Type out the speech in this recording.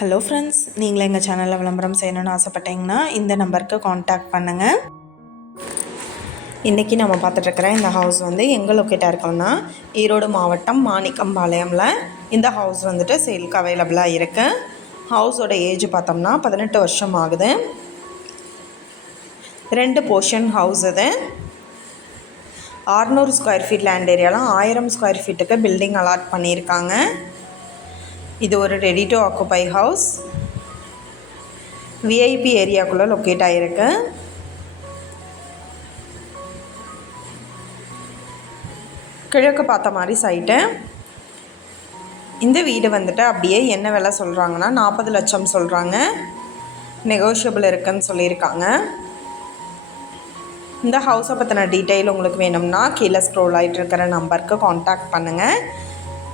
Hello friends நீங்களும் எங்கள் சேனலில் விளம்பரம் செய்யணும்னு ஆசைப்பட்டீங்கன்னா இந்த நம்பருக்கு காண்டாக்ட் பண்ணுங்கள் இன்றைக்கி நம்ம பார்த்துட்ருக்குற இந்த ஹவுஸ் வந்து எங்கே லொக்கேட்டாக இருக்கோம்னா ஈரோடு மாவட்டம் மாணிக்கம்பாளையமில் இந்த ஹவுஸ் வந்துட்டு சேலுக்கு அவைலபிளாக இருக்குது ஹவுஸோட ஏஜ் பார்த்தோம்னா பதினெட்டு வருஷம் ஆகுது. ரெண்டு போர்ஷன் ஹவுஸ் இது. ஆறுநூறு ஸ்கொயர் ஃபீட் லேண்ட் ஏரியாலாம் ஆயிரம் ஸ்கொயர் ஃபீட்டுக்கு பில்டிங் அலாட் பண்ணியிருக்காங்க. இது ஒரு ready to occupy house VIP ஏரியாக்குள்ளே locate ஆகிருக்கு கிழக்கு பார்த்த மாதிரி சைட்டு இந்த வீடு வந்துட்டு அப்படியே என்ன விலை சொல்கிறாங்கன்னா நாற்பது லட்சம் சொல்கிறாங்க நெகோஷியபிள் இருக்குன்னு சொல்லியிருக்காங்க. இந்த ஹவுஸை பற்றின டீட்டெயில் உங்களுக்கு வேணும்னா கீழே ஸ்க்ரோல் ஆகிட்டு இருக்கிற நம்பருக்கு காண்டாக்ட் பண்ணுங்கள்